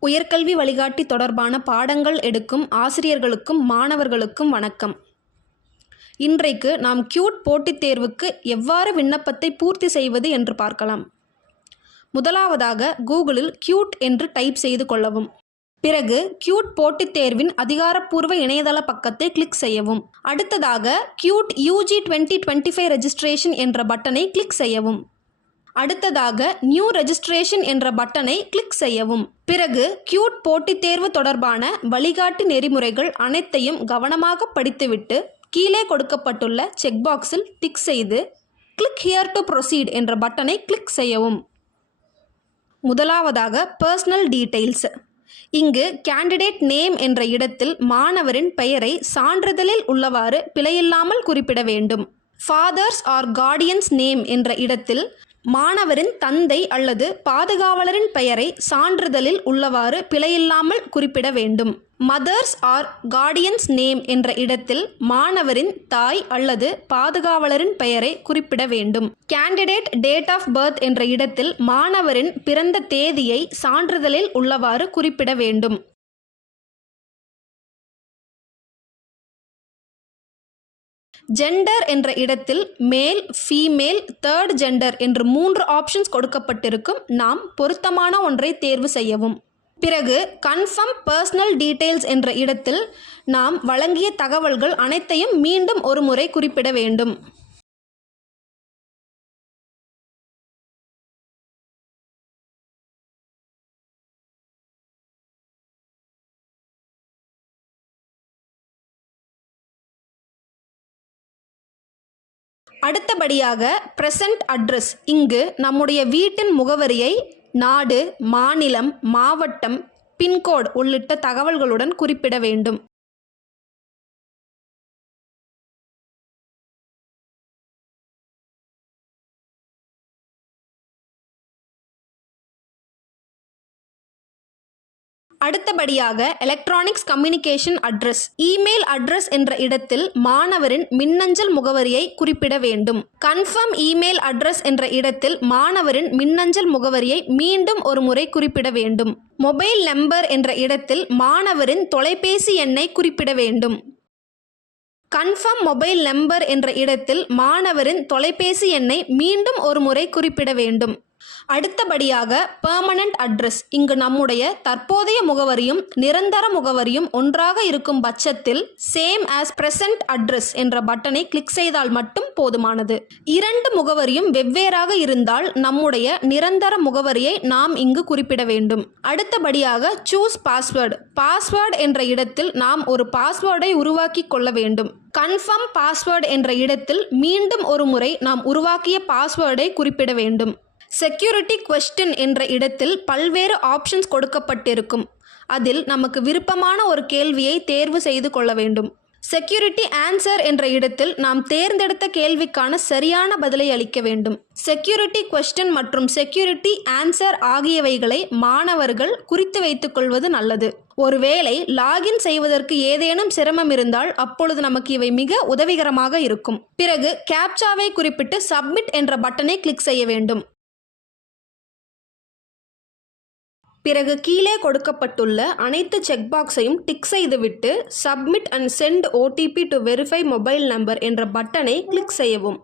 உயர்கல்வி வழிகாட்டி தொடர்பான பாடங்கள் எடுக்கும் ஆசிரியர்களுக்கும் மாணவர்களுக்கும் வணக்கம். இன்றைக்கு நாம் கியூட் போட்டித் தேர்வுக்கு எவ்வாறு விண்ணப்பத்தை பூர்த்தி செய்வது என்று பார்க்கலாம். முதலாவதாக கூகுளில் கியூட் என்று டைப் செய்து கொள்ளவும். பிறகு கியூட் போட்டித் தேர்வின் அதிகாரப்பூர்வ இணையதள பக்கத்தை கிளிக் செய்யவும். அடுத்ததாக CUET UG twenty twenty five registration என்ற பட்டனை கிளிக் செய்யவும். அடுத்ததாக நியூ ரெஜிஸ்ட்ரேஷன் என்ற பட்டனை கிளிக் செய்யவும். பிறகு கியூட் போட்டித் தேர்வு தொடர்பான வழிகாட்டி நெறிமுறைகள் அனைத்தையும் கவனமாக படித்துவிட்டு கீழே கொடுக்கப்பட்டுள்ள செக் பாக்ஸில் டிக் செய்து கிளிக் ஹியர் டு ப்ரொசீட் என்ற பட்டனை கிளிக் செய்யவும். முதலாவதாக பர்சனல் டீட்டெயில்ஸ் இங்கு கேண்டிடேட் நேம் என்ற இடத்தில் மாணவரின் பெயரை சான்றிதழில் உள்ளவாறு பிழையில்லாமல் குறிப்பிட வேண்டும். ஃபாதர்ஸ் ஆர் கார்டியன்ஸ் நேம் என்ற இடத்தில் மாணவரின் தந்தை அல்லது பாதுகாவலரின் பெயரை சான்றிதழில் உள்ளவாறு பிழையில்லாமல் குறிப்பிட வேண்டும். மதர்ஸ் ஆர் கார்டியன்ஸ் நேம் என்ற இடத்தில் மாணவரின் தாய் அல்லது பாதுகாவலரின் பெயரை குறிப்பிட வேண்டும். கேண்டிடேட் டேட் ஆஃப் பர்த் என்ற இடத்தில் மாணவரின் பிறந்த தேதியை சான்றிதழில் உள்ளவாறு குறிப்பிட வேண்டும். ஜெண்டர் என்ற இடத்தில் மேல் ஃபீமேல் தேர்ட் ஜெண்டர் என்று மூன்று ஆப்ஷன்ஸ் கொடுக்கப்பட்டிருக்கும். நாம் பொருத்தமான ஒன்றை தேர்வு செய்யவும். பிறகு கன்ஃபார்ம் பர்சனல் டீடைல்ஸ் என்ற இடத்தில் நாம் வழங்கிய தகவல்கள் அனைத்தையும் மீண்டும் ஒரு முறை குறிப்பிட வேண்டும். அடுத்தபடியாக பிரசன்ட் அட்ரஸ் இங்கு நம்முடைய வீட்டின் முகவரியை நாடு மாநிலம் மாவட்டம் பின்கோட் உள்ளிட்ட தகவல்களுடன் குறிப்பிட வேண்டும். அடுத்தபடியாக electronics communication address email address என்ற இடத்தில் மாணவரின் மின்னஞ்சல் முகவரியை குறிப்பிட வேண்டும். கன்ஃபார்ம் இமெயில் அட்ரஸ் என்ற இடத்தில் மாணவரின் மின்னஞ்சல் முகவரியை மீண்டும் ஒரு முறை குறிப்பிட வேண்டும். மொபைல் நம்பர் என்ற இடத்தில் மாணவரின் தொலைபேசி எண்ணை குறிப்பிட வேண்டும். கன்ஃபார்ம் மொபைல் நம்பர் என்ற இடத்தில் மாணவரின் தொலைபேசி எண்ணை மீண்டும் ஒரு முறை குறிப்பிட வேண்டும். அடுத்தபடியாக பெர்மனண்ட் அட்ரஸ் இங்கு நம்முடைய தற்போதைய முகவரியும் நிரந்தர முகவரியும் ஒன்றாக இருக்கும் பட்சத்தில் சேம் ஆஸ் பிரசன்ட் அட்ரஸ் என்ற பட்டனை கிளிக் செய்தால் மட்டும் போதுமானது. இரண்டு முகவரியும் வெவ்வேறாக இருந்தால் நம்முடைய நிரந்தர முகவரியை நாம் இங்கு குறிப்பிட வேண்டும். அடுத்தபடியாக சூஸ் பாஸ்வேர்டு பாஸ்வேர்டு என்ற இடத்தில் நாம் ஒரு பாஸ்வேர்டை உருவாக்கி கொள்ள வேண்டும். கன்ஃபார்ம் பாஸ்வேர்டு என்ற இடத்தில் மீண்டும் ஒரு முறை நாம் உருவாக்கிய பாஸ்வேர்டை குறிப்பிட வேண்டும். செக்யூரிட்டி கொஸ்டின் என்ற இடத்தில் பல்வேறு ஆப்ஷன்ஸ் கொடுக்கப்பட்டிருக்கும். அதில் நமக்கு விருப்பமான ஒரு கேள்வியை தேர்வு செய்து கொள்ள வேண்டும். செக்யூரிட்டி ஆன்சர் என்ற இடத்தில் நாம் தேர்ந்தெடுத்த கேள்விக்கான சரியான பதிலை அளிக்க வேண்டும். செக்யூரிட்டி கொஸ்டின் மற்றும் செக்யூரிட்டி ஆன்சர் ஆகியவைகளை மாணவர்கள் குறித்து வைத்துக்கொள்வது நல்லது. ஒருவேளை லாகின் செய்வதற்கு ஏதேனும் சிரமம் இருந்தால் அப்பொழுது நமக்கு இவை மிக உதவிகரமாக இருக்கும். பிறகு கேப்சாவை குறிப்பிட்டு சப்மிட் என்ற பட்டனை கிளிக் செய்ய வேண்டும். பிறகு கீழே கொடுக்கப்பட்டுள்ள அனைத்து செக் பாக்ஸையும் டிக் செய்துவிட்டு submit and send OTP to verify mobile number என்ற பட்டனை கிளிக் செய்யவும்.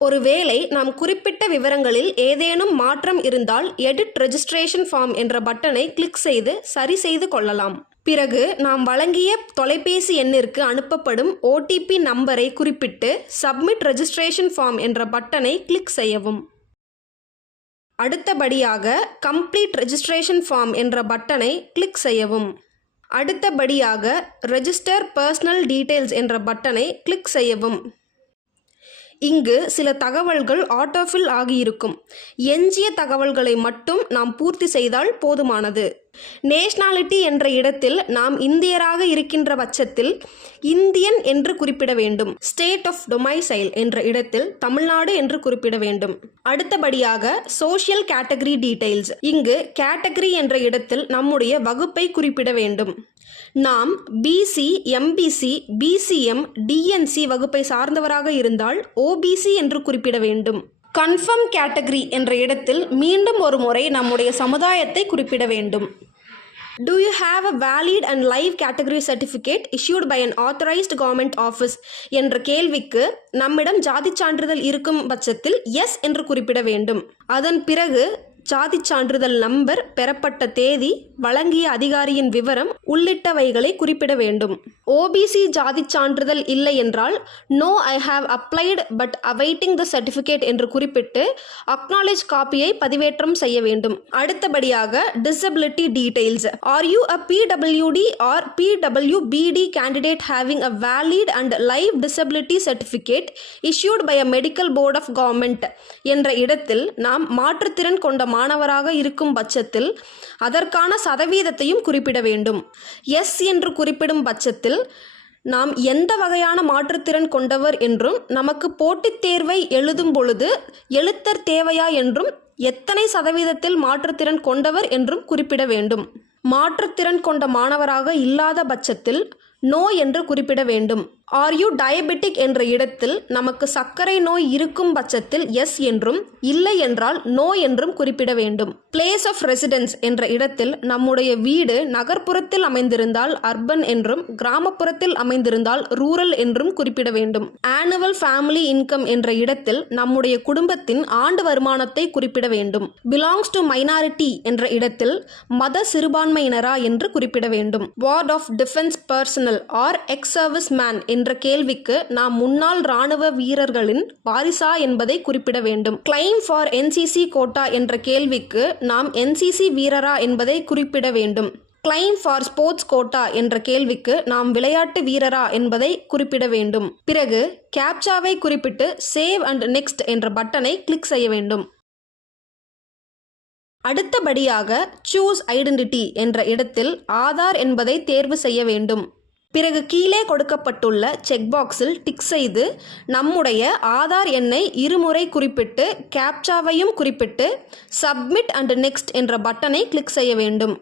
ஒருவேளை நாம் குறிப்பிட்ட விவரங்களில் ஏதேனும் மாற்றம் இருந்தால் எடிட் ரெஜிஸ்ட்ரேஷன் ஃபார்ம் என்ற பட்டனை கிளிக் செய்து சரி செய்து கொள்ளலாம். பிறகு நாம் வழங்கிய தொலைபேசி எண்ணிற்கு அனுப்பப்படும் ஓடிபி நம்பரை குறிப்பிட்டு சப்மிட் ரெஜிஸ்ட்ரேஷன் ஃபார்ம் என்ற பட்டனை கிளிக் செய்யவும். அடுத்தபடியாக கம்ப்ளீட் ரெஜிஸ்ட்ரேஷன் ஃபார்ம் என்ற பட்டனை கிளிக் செய்யவும். அடுத்தபடியாக ரெஜிஸ்டர் பர்சனல் டீடைல்ஸ் என்ற பட்டனை கிளிக் செய்யவும். இங்கு சில தகவல்கள் ஆட்டோஃபில் ஆகியிருக்கும். எஞ்சிய தகவல்களை மட்டும் நாம் பூர்த்தி செய்தால் போதுமானது. நேஷ்னாலிட்டி என்ற இடத்தில் நாம் இந்தியராக இருக்கின்ற பட்சத்தில் இந்தியன் என்று குறிப்பிட வேண்டும். ஸ்டேட் ஆஃப் டொமைசைல் என்ற இடத்தில் தமிழ்நாடு என்று குறிப்பிட வேண்டும். அடுத்தபடியாக சோஷியல் கேட்டகரி டீடைல்ஸ் இங்கு கேட்டகரி என்ற இடத்தில் நம்முடைய வகுப்பை குறிப்பிட வேண்டும். நாம் பிசி எம்பிசி பிசிஎம் டிஎன்சி வகுப்பை சார்ந்தவராக இருந்தால் ஓபிசி என்று குறிப்பிட வேண்டும். கன்ஃபர்ம் கேட்டகரி என்ற இடத்தில் மீண்டும் ஒரு முறை நம்முடைய சமுதாயத்தை குறிப்பிட வேண்டும். Do you have a valid and live category certificate issued by an authorized government office? என்ற கேள்விக்கு நம்மிடம் ஜாதிச் சான்றிதழ் இருக்கும் பட்சத்தில் எஸ் என்று குறிப்பிட வேண்டும். அதன் பிறகு ஜாதிச் சான்றிதழ் நம்பர் பெறப்பட்ட தேதி வழங்கிய அதிகாரியின் விவரம் உள்ளிட்டவைகளை குறிப்பிட வேண்டும். ஓபிசி ஜாதிச் சான்றிதழ் இல்லை என்றால் no I have applied but awaiting the certificate என்று குறிப்பிட்டு அக்னாலேஜ் காப்பியை பதிவேற்றம் செய்ய வேண்டும். அடுத்தபடியாக disability details are you a PWD or PWBD candidate having a valid and live disability certificate issued by a medical board of government என்ற இடத்தில் நாம் மாற்றுத்திறன் கொண்ட மாணவராக இருக்கும் பட்சத்தில் அதற்கான சதவீதத்தையும் குறிப்பிட வேண்டும். எஸ் என்று குறிப்பிடும் பட்சத்தில் நாம் எந்த வகையான மாற்றுத்திறன் கொண்டவர் என்றும் நமக்கு போட்டித் தேர்வை எழுதும் பொழுது எழுத்தர் தேவையா என்றும் எத்தனை சதவீதத்தில் மாற்றுத்திறன் கொண்டவர் என்றும் குறிப்பிட வேண்டும். மாற்றுத்திறன் கொண்ட மாணவராக இல்லாத பட்சத்தில் நோ என்று குறிப்பிட வேண்டும். ஆர் யூ டயபெட்டிக் என்ற இடத்தில் நமக்கு சர்க்கரை நோய் இருக்கும் பட்சத்தில் எஸ் என்றும் இல்லை என்றால் நோ என்றும் குறிப்பிட வேண்டும். பிளேஸ் ஆஃப் ரெசிடென்ஸ் என்ற இடத்தில் நம்முடைய வீடு நகர்ப்புறத்தில் அமைந்திருந்தால் அர்பன் என்றும் கிராமப்புறத்தில் அமைந்திருந்தால் ரூரல் என்றும் குறிப்பிட வேண்டும். ஆனுவல் ஃபேமிலி இன்கம் என்ற இடத்தில் நம்முடைய குடும்பத்தின் ஆண்டு வருமானத்தை குறிப்பிட வேண்டும். பிலாங்ஸ் டு மைனாரிட்டி என்ற இடத்தில் மத சிறுபான்மையினரா என்று குறிப்பிட வேண்டும். Ward of defence personnel or ex service man என்ற கேள்விக்கு நாம் முன்னாள் ராணுவ வீரர்களின் வாரிசா என்பதை குறிப்பிட வேண்டும். கிளைம் ஃபார் என்சிசி கோட்டா என்ற கேள்விக்கு நாம் என்சிசி வீரரா என்பதை குறிப்பிட வேண்டும். கிளைம் ஃபார் ஸ்போர்ட்ஸ் கோட்டா என்ற கேள்விக்கு நாம் விளையாட்டு வீரரா என்பதை குறிப்பிட வேண்டும். பிறகு கேப்சாவை குறிப்பிட்டு சேவ் அண்ட் நெக்ஸ்ட் என்ற பட்டனை கிளிக் செய்ய வேண்டும். அடுத்தபடியாக சூஸ் ஐடென்டிட்டி என்ற இடத்தில் ஆதார் என்பதை தேர்வு செய்ய வேண்டும். பிறகு கீழே கொடுக்கப்பட்டுள்ள செக் பாக்ஸில் டிக் செய்து நம்முடைய ஆதார் எண்ணை இருமுறை குறிப்பிட்டு கேப்சாவையும் குறிப்பிட்டு சப்மிட் அண்ட் நெக்ஸ்ட் என்ற பட்டனை கிளிக் செய்ய வேண்டும்.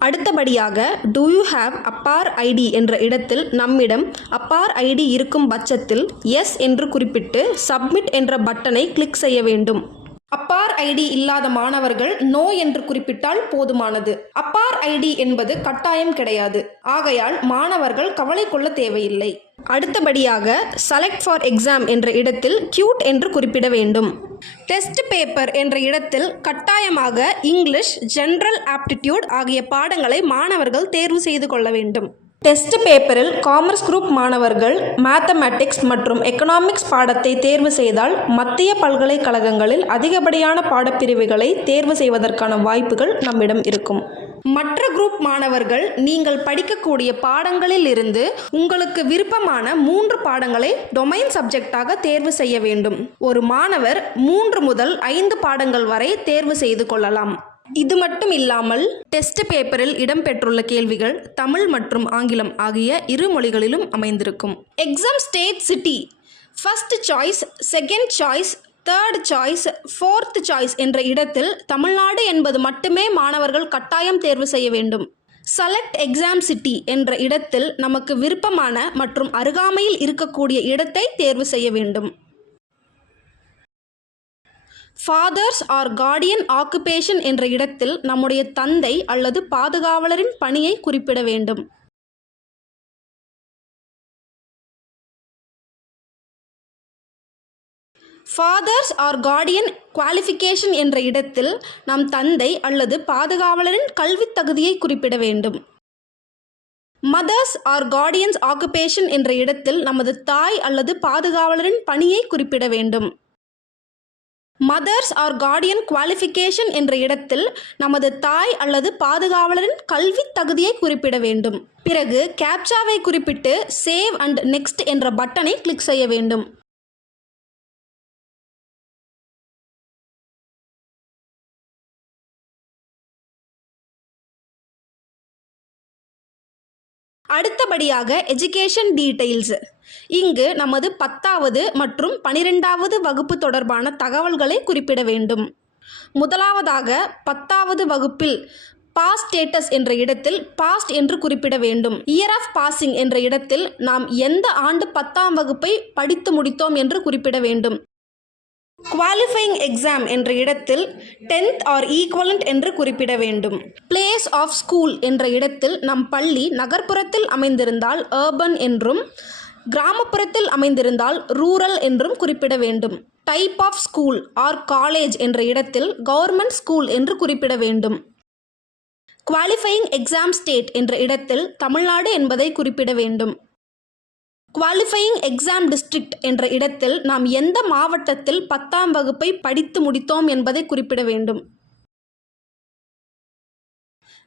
அடுத்தபடியாக do you have APAAR ID என்ற இடத்தில் நம்மிடம் அப்பார் ஐடி இருக்கும் பட்சத்தில் எஸ் என்று குறிப்பிட்டு சப்மிட் என்ற பட்டனை கிளிக் செய்ய வேண்டும். அப்பார் ஐடி இல்லாத மாணவர்கள் நோ என்று குறிப்பிட்டால் போதுமானது. அப்பார் ஐடி என்பது கட்டாயம் கிடையாது. ஆகையால் மாணவர்கள் கவலை கொள்ள தேவையில்லை. அடுத்தபடியாக செலக்ட் ஃபார் எக்ஸாம் என்ற இடத்தில் கியூட் என்று குறிப்பிட வேண்டும். டெஸ்ட் பேப்பர் என்ற இடத்தில் கட்டாயமாக இங்கிலீஷ் ஜெனரல் ஆப்டிடியூட் ஆகிய பாடங்களை மாணவர்கள் தேர்வு செய்து கொள்ள வேண்டும். டெஸ்ட் பேப்பரில் காமர்ஸ் குரூப் மாணவர்கள் மேத்தமேட்டிக்ஸ் மற்றும் எக்கனாமிக்ஸ் பாடத்தை தேர்வு செய்தால் மத்திய பல்கலைக்கழகங்களில் அதிகப்படியான பாடப்பிரிவுகளை தேர்வு செய்வதற்கான வாய்ப்புகள் நம்மிடம் இருக்கும். மற்ற குரூப் மாணவர்கள் நீங்கள் படிக்கக்கூடிய பாடங்களில் இருந்து உங்களுக்கு விருப்பமான மூன்று பாடங்களை டொமைன் சப்ஜெக்டாக தேர்வு செய்ய வேண்டும். ஒரு மாணவர் மூன்று முதல் ஐந்து பாடங்கள் வரை தேர்வு செய்து கொள்ளலாம். இது மட்டும் இல்லாமல் டெஸ்ட் பேப்பரில் இடம்பெற்றுள்ள கேள்விகள் தமிழ் மற்றும் ஆங்கிலம் ஆகிய இரு மொழிகளிலும் அமைந்திருக்கும். Exam state city first choice second choice third choice fourth choice என்ற இடத்தில் தமிழ்நாடு என்பது மட்டுமே மாணவர்கள் கட்டாயம் தேர்வு செய்ய வேண்டும். செலக்ட் எக்ஸாம் சிட்டி என்ற இடத்தில் நமக்கு விருப்பமான மற்றும் அருகாமையில் இருக்கக்கூடிய இடத்தை தேர்வு செய்ய வேண்டும். ஃபாதர்ஸ் ஆர் கார்டியன் ஆக்குபேஷன் என்ற இடத்தில் நம்முடைய தந்தை அல்லது பாதுகாவலரின் பணியை குறிப்பிட வேண்டும். ஃபாதர்ஸ் ஆர் கார்டியன் குவாலிஃபிகேஷன் என்ற இடத்தில் நம் தந்தை அல்லது பாதுகாவலரின் கல்வித் தகுதியை குறிப்பிட வேண்டும். மதர்ஸ் ஆர் கார்டியன்ஸ் ஆக்குபேஷன் என்ற இடத்தில் நமது தாய் அல்லது பாதுகாவலரின் பணியை குறிப்பிட வேண்டும். மதர்ஸ் ஆர் கார்டியன் குவாலிஃபிகேஷன் என்ற இடத்தில் நமது தாய் அல்லது பாதுகாவலரின் கல்வித் தகுதியை குறிப்பிட வேண்டும். பிறகு கேப்சாவை குறிப்பிட்டு சேவ் அண்ட் நெக்ஸ்ட் என்ற பட்டனை கிளிக் செய்ய வேண்டும். அடுத்தபடியாக எஜுகேஷன் டீட்டெயில்ஸ் இங்கு நமது பத்தாவது மற்றும் பனிரெண்டாவது வகுப்பு தொடர்பான தகவல்களை குறிப்பிட வேண்டும். முதலாவதாக பத்தாவது வகுப்பில் பாஸ் ஸ்டேட்டஸ் என்ற இடத்தில் பாஸ்ட் என்று குறிப்பிட வேண்டும். இயர் ஆஃப் பாசிங் என்ற இடத்தில் நாம் எந்த ஆண்டு பத்தாம் வகுப்பை படித்து முடித்தோம் என்று குறிப்பிட வேண்டும். குவாலிஃபைங் எக்ஸாம் என்ற இடத்தில் டென்த் ஆர் ஈக்குவலண்ட் என்று குறிப்பிட வேண்டும். பிளேஸ் ஆஃப் ஸ்கூல் என்ற இடத்தில் நம் பள்ளி நகர்ப்புறத்தில் அமைந்திருந்தால் அர்பன் என்றும் கிராமப்புறத்தில் அமைந்திருந்தால் ரூரல் என்றும் குறிப்பிட வேண்டும். Type of school or college என்ற இடத்தில் கவர்மெண்ட் ஸ்கூல் என்று குறிப்பிட வேண்டும். குவாலிஃபையிங் எக்ஸாம் ஸ்டேட் என்ற இடத்தில் தமிழ்நாடு என்பதை குறிப்பிட வேண்டும். குவாலிஃபையிங் எக்ஸாம் டிஸ்ட்ரிக்ட் என்ற இடத்தில் நாம் எந்த மாவட்டத்தில் பத்தாம் வகுப்பை படித்து முடித்தோம் என்பதை குறிப்பிட வேண்டும்.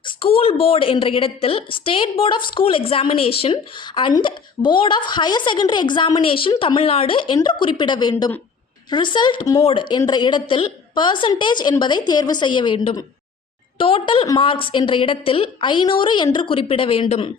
ஸ்கூல் போர்டு என்ற இடத்தில் state board of school examination and board of higher secondary examination Tamil Nadu என்று குறிப்பிட வேண்டும். ரிசல்ட் மோட் என்ற இடத்தில் பர்சன்டேஜ் என்பதை தேர்வு செய்ய வேண்டும். டோட்டல் மார்க்ஸ் என்ற இடத்தில் ஐநூறு என்று குறிப்பிட வேண்டும்.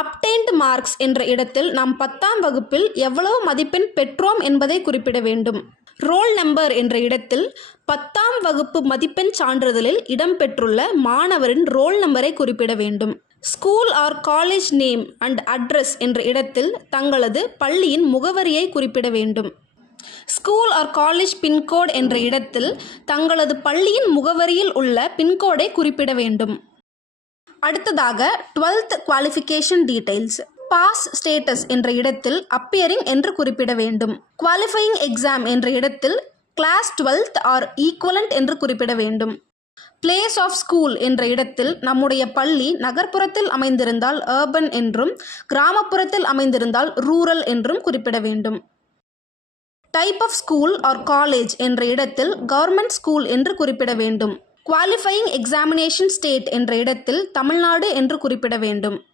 அப்டெயின்ட் மார்க்ஸ் என்ற இடத்தில் நாம் பத்தாம் வகுப்பில் எவ்வளவு மதிப்பெண் பெற்றோம் என்பதை குறிப்பிட வேண்டும். ரோல் நம்பர் என்ற இடத்தில் பத்தாம் வகுப்பு மதிப்பெண் சான்றிதழில் இடம்பெற்றுள்ள மாணவரின் ரோல் நம்பரை குறிப்பிட வேண்டும். School or college name and address என்ற இடத்தில் தங்களது பள்ளியின் முகவரியை குறிப்பிட வேண்டும். ஸ்கூல் ஆர் காலேஜ் பின்கோட் என்ற இடத்தில் தங்களது பள்ளியின் முகவரியில் உள்ள பின்கோடை குறிப்பிட வேண்டும். அடுத்ததாக twelfth qualification details pass status என்ற இடத்தில் அப்பியரிங் என்று குறிப்பிட வேண்டும். குவாலிஃபையிங் எக்ஸாம் என்ற இடத்தில் கிளாஸ் டுவெல்த் ஆர் ஈக்குவலண்ட் என்று குறிப்பிட வேண்டும். பிளேஸ் ஆஃப் ஸ்கூல் என்ற இடத்தில் நம்முடைய பள்ளி நகர்ப்புறத்தில் அமைந்திருந்தால் அர்பன் என்றும் கிராமப்புறத்தில் அமைந்திருந்தால் ரூரல் என்றும் குறிப்பிட வேண்டும். Type of school or college என்ற இடத்தில் கவர்மெண்ட் ஸ்கூல் என்று குறிப்பிட வேண்டும். குவாலிஃபையிங் எக்ஸாமினேஷன் ஸ்டேட் என்ற இடத்தில் தமிழ்நாடு என்று குறிப்பிட வேண்டும்.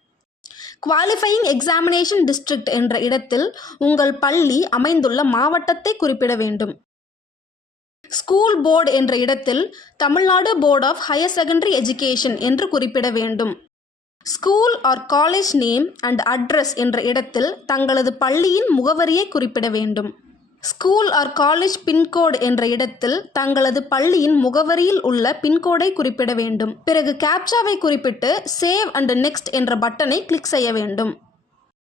குவாலிஃபையிங் எக்ஸாமினேஷன் டிஸ்ட்ரிக்ட் என்ற இடத்தில் உங்கள் பள்ளி அமைந்துள்ள மாவட்டத்தை குறிப்பிட வேண்டும். ஸ்கூல் போர்டு என்ற இடத்தில் Tamil Nadu board of higher secondary education என்று குறிப்பிட வேண்டும். School or college name and address என்ற இடத்தில் தங்களது பள்ளியின் முகவரியை குறிப்பிட வேண்டும். ஸ்கூல் ஆர் காலேஜ் பின்கோடு என்ற இடத்தில் தங்களது பள்ளியின் முகவரியில் உள்ள பின்கோடை குறிப்பிட வேண்டும். பிறகு கேப்சாவை குறிப்பிட்டு சேவ் அண்ட் நெக்ஸ்ட் என்ற பட்டனை கிளிக் செய்ய வேண்டும்.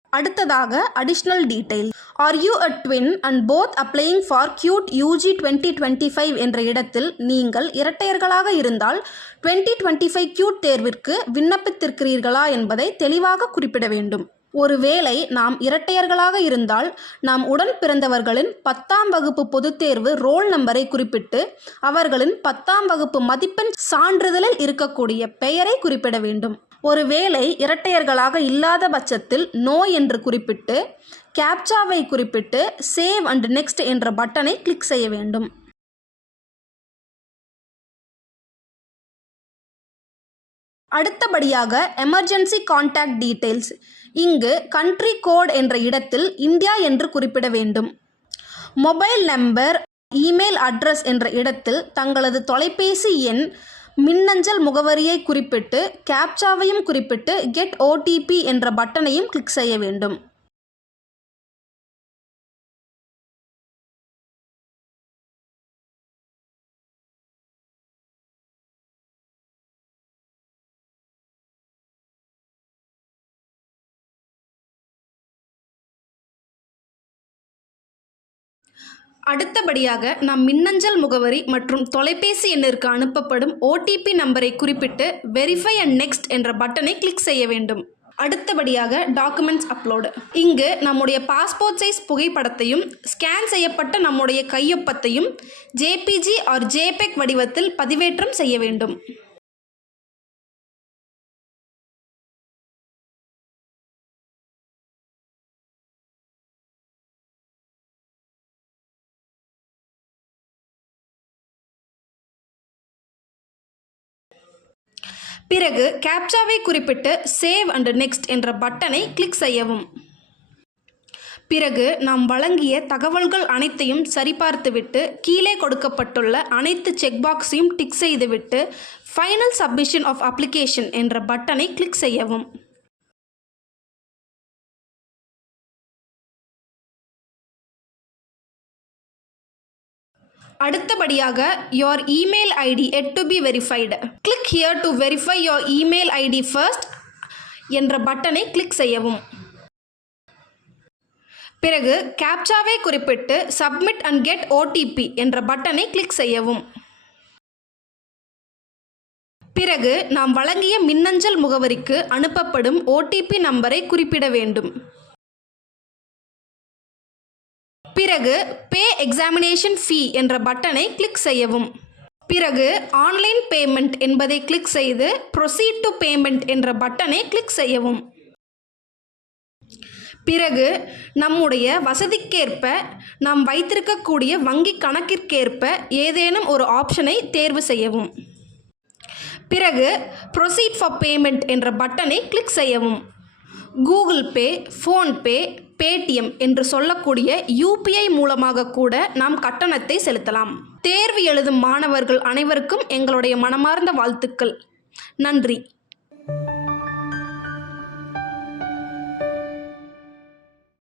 அடுத்ததாக additional detail. Are you a twin and both applying for CUET UG twenty twenty five என்ற இடத்தில் நீங்கள் இரட்டையர்களாக இருந்தால் டுவெண்ட்டி டுவெண்ட்டி ஃபைவ் கியூட் தேர்விற்கு விண்ணப்பித்திருக்கிறீர்களா என்பதை தெளிவாக குறிப்பிட வேண்டும். ஒருவேளை நாம் இரட்டையர்களாக இருந்தால் நாம் உடன் பிறந்தவர்களின் பத்தாம் வகுப்பு பொதுத் தேர்வு ரோல் நம்பரை குறிப்பிட்டு அவர்களின் பத்தாம் வகுப்பு மதிப்பெண் சான்றிதழில் இருக்கக்கூடிய பெயரை குறிப்பிட வேண்டும். ஒருவேளை இரட்டையர்களாக இல்லாத பட்சத்தில் நோ என்று குறிப்பிட்டு கேப்சாவை குறிப்பிட்டு சேவ் அண்ட் நெக்ஸ்ட் என்ற பட்டனை கிளிக் செய்ய வேண்டும். அடுத்தபடியாக எமர்ஜென்சி கான்டாக்ட் டீட்டெயில்ஸ். இங்கு கண்ட்ரி கோட் என்ற இடத்தில் இந்தியா என்று குறிப்பிட வேண்டும். மொபைல் நம்பர் இமெயில் அட்ரஸ் என்ற இடத்தில் தங்களது தொலைபேசி எண் மின்னஞ்சல் முகவரியை குறிப்பிட்டு கேப்சாவையும் குறிப்பிட்டு கெட் ஓடிபி என்ற பட்டனையும் கிளிக் செய்ய வேண்டும். அடுத்தபடியாக நாம் மின்னஞ்சல் முகவரி மற்றும் தொலைபேசி எண்ணிற்கு அனுப்பப்படும் ஓடிபி நம்பரை குறிப்பிட்டு வெரிஃபை அண்ட் நெக்ஸ்ட் என்ற பட்டனை கிளிக் செய்ய வேண்டும். அடுத்தபடியாக டாக்குமெண்ட்ஸ் அப்லோடு இங்கு நம்முடைய பாஸ்போர்ட் சைஸ் புகைப்படத்தையும் ஸ்கேன் செய்யப்பட்ட நம்முடைய கையொப்பத்தையும் ஜேபிஜி ஆர் ஜேபெக் வடிவத்தில் பதிவேற்றம் செய்ய வேண்டும். பிறகு கேப்சாவை குறிப்பிட்டு சேவ் அண்ட் நெக்ஸ்ட் என்ற பட்டனை கிளிக் செய்யவும். பிறகு நாம் வழங்கிய தகவல்கள் அனைத்தையும் சரிபார்த்துவிட்டு கீழே கொடுக்கப்பட்டுள்ள அனைத்து செக் பாக்ஸையும் டிக் செய்துவிட்டு ஃபைனல் சப்மிஷன் ஆஃப் அப்ளிகேஷன் என்ற பட்டனை கிளிக் செய்யவும். அடுத்தபடியாக your email ID yet to be verified click here to verify your email ID first என்ற பட்டனை கிளிக் செய்யவும். பிறகு கேப்சாவை குறிப்பிட்டு சப்மிட் அண்ட் கெட் ஓடிபி என்ற பட்டனை கிளிக் செய்யவும். பிறகு நாம் வழங்கிய மின்னஞ்சல் முகவரிக்கு அனுப்பப்படும் ஓடிபி நம்பரை குறிப்பிட வேண்டும். பிறகு பே எக்ஸாமினேஷன் ஃபீ என்ற பட்டனை கிளிக் செய்யவும். பிறகு ஆன்லைன் பேமெண்ட் என்பதை கிளிக் செய்து ப்ரொசீட் டு பேமெண்ட் என்ற பட்டனை கிளிக் செய்யவும். பிறகு நம்முடைய வசதிக்கேற்ப நாம் வைத்திருக்கக்கூடிய வங்கி கணக்கிற்கேற்ப ஏதேனும் ஒரு ஆப்ஷனை தேர்வு செய்யவும். பிறகு ப்ரொசீட் ஃபார் பேமெண்ட் என்ற பட்டனை கிளிக் செய்யவும். கூகுள் பே ஃபோன்பே பேடிஎம் என்று சொல்லக்கூடிய யூபிஐ மூலமாக கூட நாம் கட்டணத்தை செலுத்தலாம். தேர்வு எழுதும் மாணவர்கள் அனைவருக்கும் எங்களுடைய மனமார்ந்த வாழ்த்துக்கள். நன்றி.